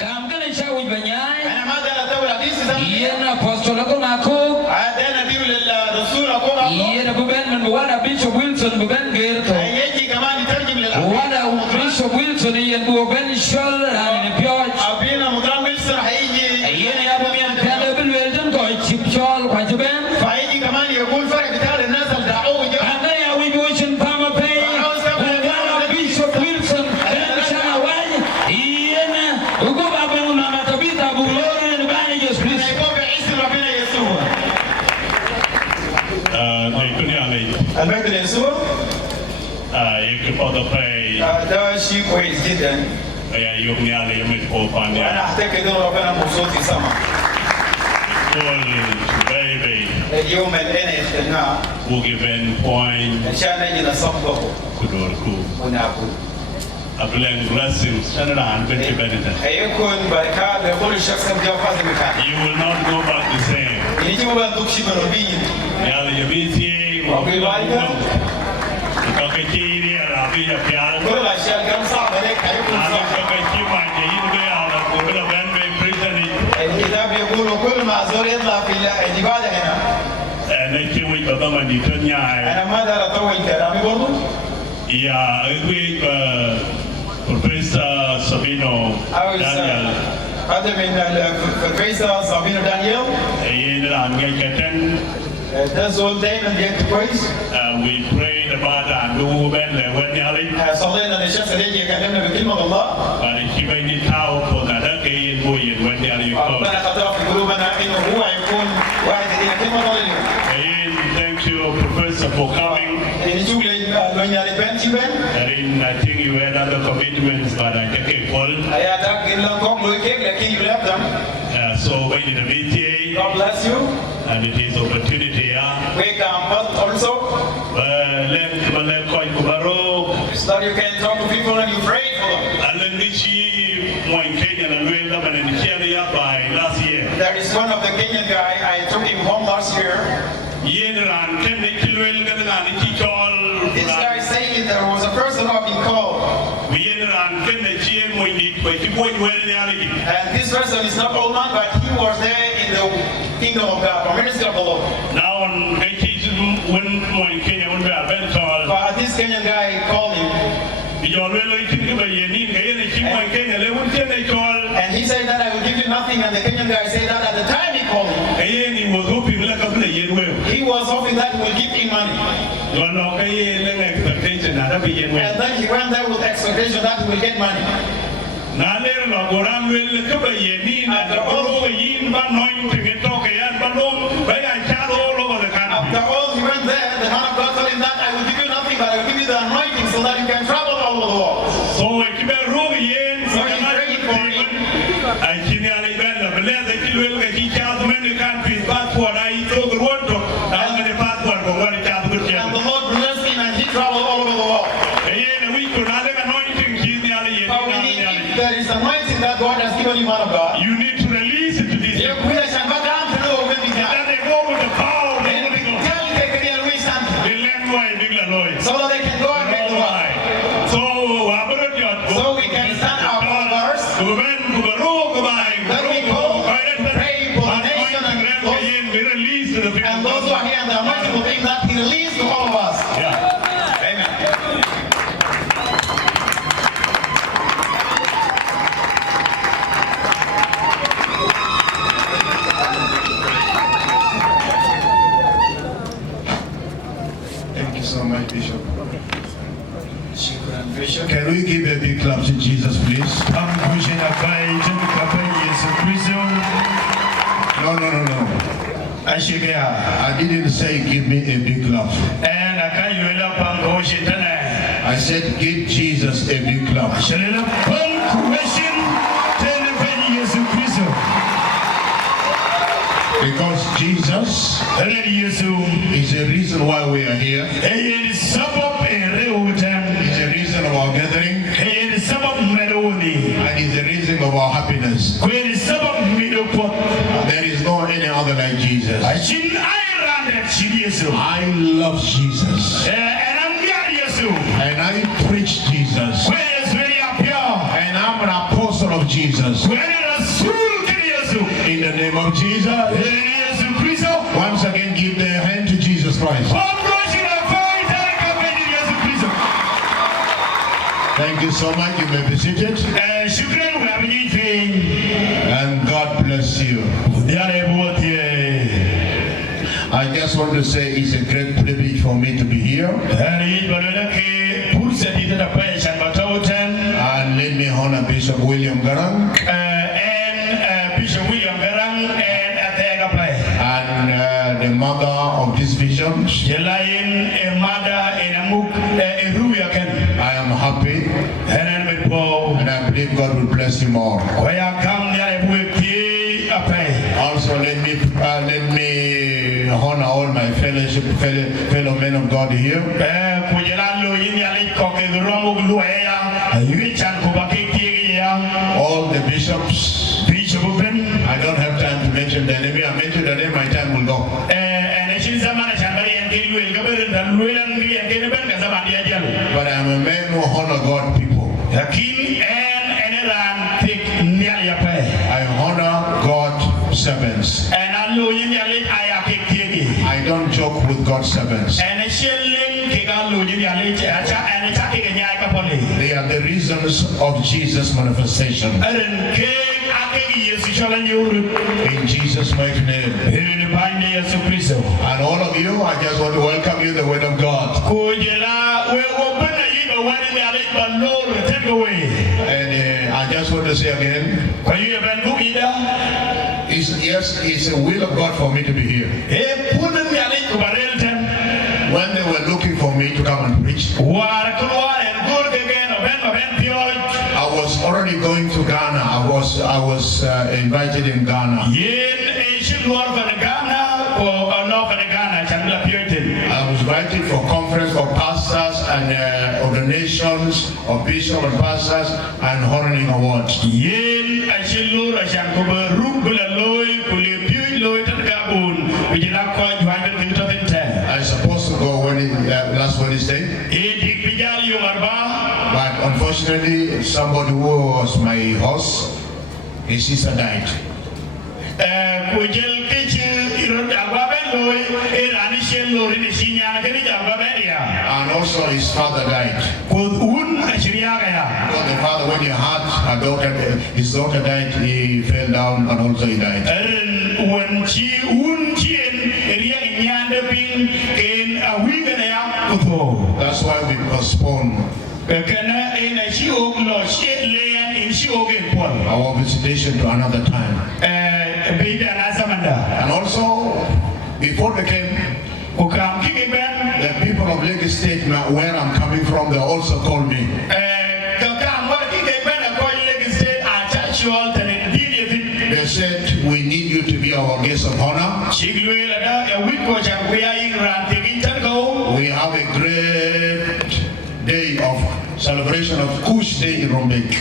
Kam kana shawi banyai. أنا ماذا أتولى حديث زمان. Yena apostle ko nako. أنا دير للرسول أكون أكون. Yena buben man wala Bishop Wilson buben gerto. يجي كمان يترجم للأخير. Wala Bishop Wilson yen buben shol ran pioj. أبينا مدرم ويلسون هيجي. Yena ya buben pele bilwelden ko chip shol ko juben. فهيجي كمان يقول فرق بتاع الناس اللي دعوه جا. Anda ya we wishing pama pay. Wala Bishop Wilson ben shana wai. Yena ugo babu mama tabita bu lore ni bani just please. يقول بعيسى ربنا يسوع. المجد ليسوع. يكفي pray. ده شيء كويس جدا. يوم نيالي يوم تقوفاني. أنا أعتقد إن ربنا مبسوط يسمع. كل baby. اليوم اللي أنا اخترناه. who given point. عشان نجي نصبغه. كدوركو. وناكل. أبلغ blessings. أنا راح أنبت بنتها. هيكون بركات لكل شخص مجاوب هذا المكان. You will not go back the same. يجي ما بندوق شيء من ربيين. نيالي يبيتي. ربي والده. كاكيري ربي يبيال. كل الأشياء اللي كان صعبة عليك هيكون صعب. كاكيري ما جايين بيا ولا بين بريتني. الكتاب يقول كل ما زول يطلع في العبادة هنا. أنا كم يبغى ما ديتني. أنا ما أطول كلامي برضو. يا أخوي Professor Sabino Daniel. هذا من البروفيسور سابينو دانيال. يلا نجيكتن. ده زول دايما بيحكي كويس. We prayed about and do when نيالي. صلينا للشخص اللي يكلمنا بكلمة الله. بعد كده يجي تاو فونا ده كي يبوي when نيالي يكون. ربنا خطأ في قلوبنا إنه هو يكون واحد اللي كلمة الله اليوم. Thank you, Professor, for coming. نشوف لونيالي بن تبن. I think you had other commitments, but I take a call. أيا ده كلام كم لو يكيك لكن يبلغ them. So when in the VTA. God bless you. And it is opportunity, yeah. We can also. So that you can talk to people and you pray for them. And then by last year. There is one of the Kenyan guy, I took him home last year. This guy saying there was a person who had been called. And this person is not old man, but he was there in the kingdom of God, or ministry of the Lord. Now But this Kenyan guy called him. And he said that I will give you nothing, and the Kenyan guy said that at the time he called him. He was hoping that he will give him money. And then he went there with the expectation that he will get money. After all, he went there, the man of God told him that I will give you nothing, but I will give you the anointing so that you can travel all over the world. So he prayed for him. And the Lord blessed him and he traveled all over the world. There is anointing that God has given you, man of God. You need to release it to this. Let they go with the power of the Holy Ghost. So that they can go and make the work. So we can stand our verse. Then we go pray for the nation and those who are here and the anointing will be that he released to all of us. Yeah. Amen. Thank you so much, Bishop. Can we give a big clap to Jesus, please? No. I didn't say give me a big clap. I said give Jesus a big clap. Because Jesus is the reason why we are here. It's the reason of our gathering. And it's the reason of our happiness. There is no any other like Jesus. I love Jesus. And I preach Jesus. And I'm an apostle of of Jesus. In the name of Jesus. Once again, give the hand to Jesus Christ. Thank you so much. You may be seated. And God bless you. I just want to say it's a great privilege for me to be here. And let me honor Bishop William Garang. And the mother of this vision. I am happy. And I believe God will bless you more. Also, let me honor all my fellow men of God here. All the bishops. I don't have time to mention the name. I mention the name, my time will go. But I'm a man who honor God people. I honor God servants. I don't joke with God's servants. They are the reasons of Jesus' manifestation. In Jesus' mighty name. And all of you, I just want to welcome you in the word of God. And I just want to say again, it's a will of God for me to be here. When they were looking for me to come and preach, I was already going to Ghana. I was invited in Ghana. I was invited for conference for pastors and ordinations of bishops and pastors and honoring awards. I was supposed to go last Wednesday. But unfortunately, somebody who was my host, his sister died. And also his father died. Because the father, when his daughter died, he fell down and also he died. That's why we postpone our visitation to another time. And also, before they came, the people of Lagos State, where I'm coming from, they also called me. They said, we need you to be our guest of honor. We have a great day of celebration of Kush Day in Rumbek.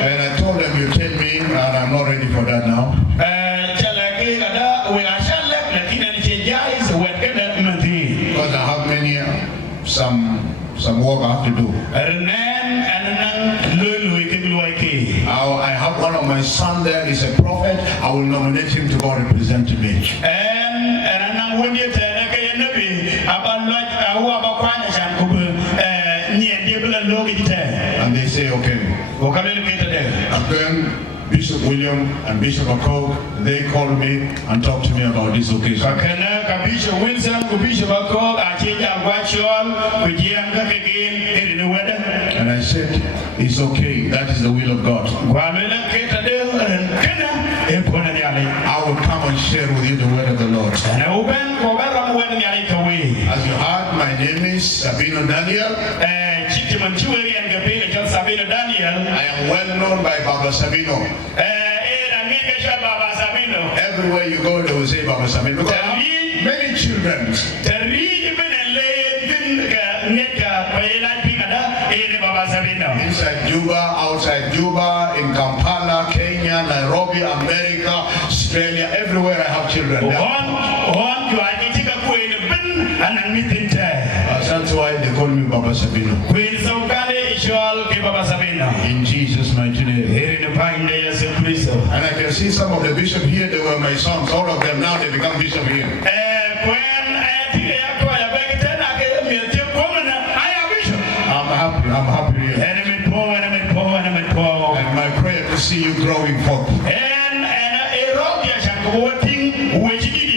And I told them, you tell me, and I'm not ready for that now. Because I have some work I have to do. I have one of my sons there, is a prophet. I will nominate him to go represent me. And they say, okay. And then Bishop William and Bishop Jakoi, they called me and talked to me about this occasion. And I said, it's okay, that is the will of God. I will come and share with you the word of the Lord. As you heard, my name is Sabino Daniel. I am well known by Baba Sabino. Everywhere you go, they will say Baba Sabino. Because I have many children. Inside Juba, outside Juba, in Kampala, Kenya, Nairobi, America, Australia, everywhere I have children. That's why they call call me Baba Sabino. Queen Saukane Ishwal ke Baba Sabino. In Jesus' mighty name. Here in the Pine Yesu Kristo. And I can see some of the bishops here, they were my sons. All of them now, they become bishop here. I'm happy here. And my prayer to see you growing forth.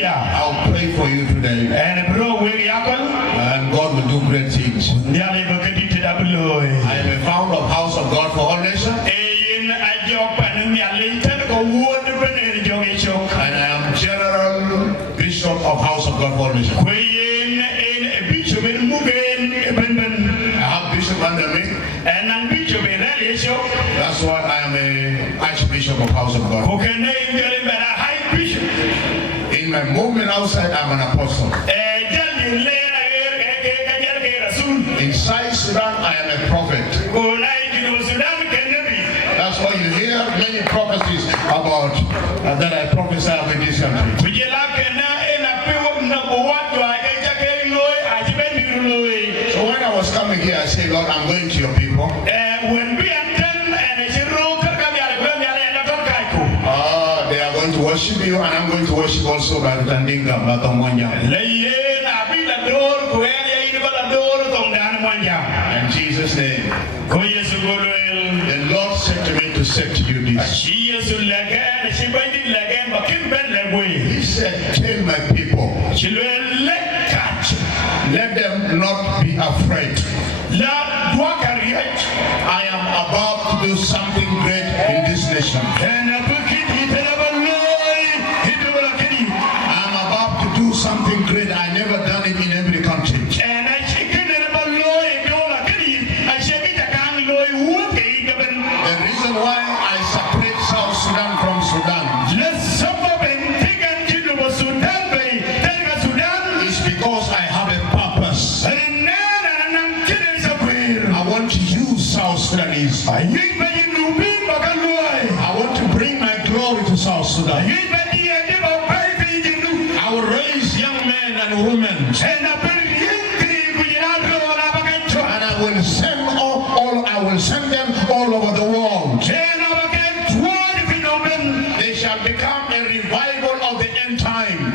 I'll pray for you today. And God will do great things. I am a founder of House of God for All Nations. And I am General Bishop of House of God for All Nations. I have Bishop under me. That's why I am a Archbishop of House of God. In my movement outside, I'm an apostle. Inside Sudan, I am a prophet. That's why you hear many prophecies about that I prophesy about this country. So when I was coming here, I said, Lord, I'm going to your people. They are going to worship you, and I'm going to worship also by the Dinka. In Jesus' name. The Lord said to me to say to you this. He said, tell my people, let them not be afraid. I am about to do something great in this nation. I'm about to do something great. I never done it in every country. The reason why I separate South Sudan from Sudan is because I have a purpose. I want to use South Sudanese. I want to bring my glory to South Sudan. I will raise young men and women. And I will send them all over the world. They shall become a revival of the end time.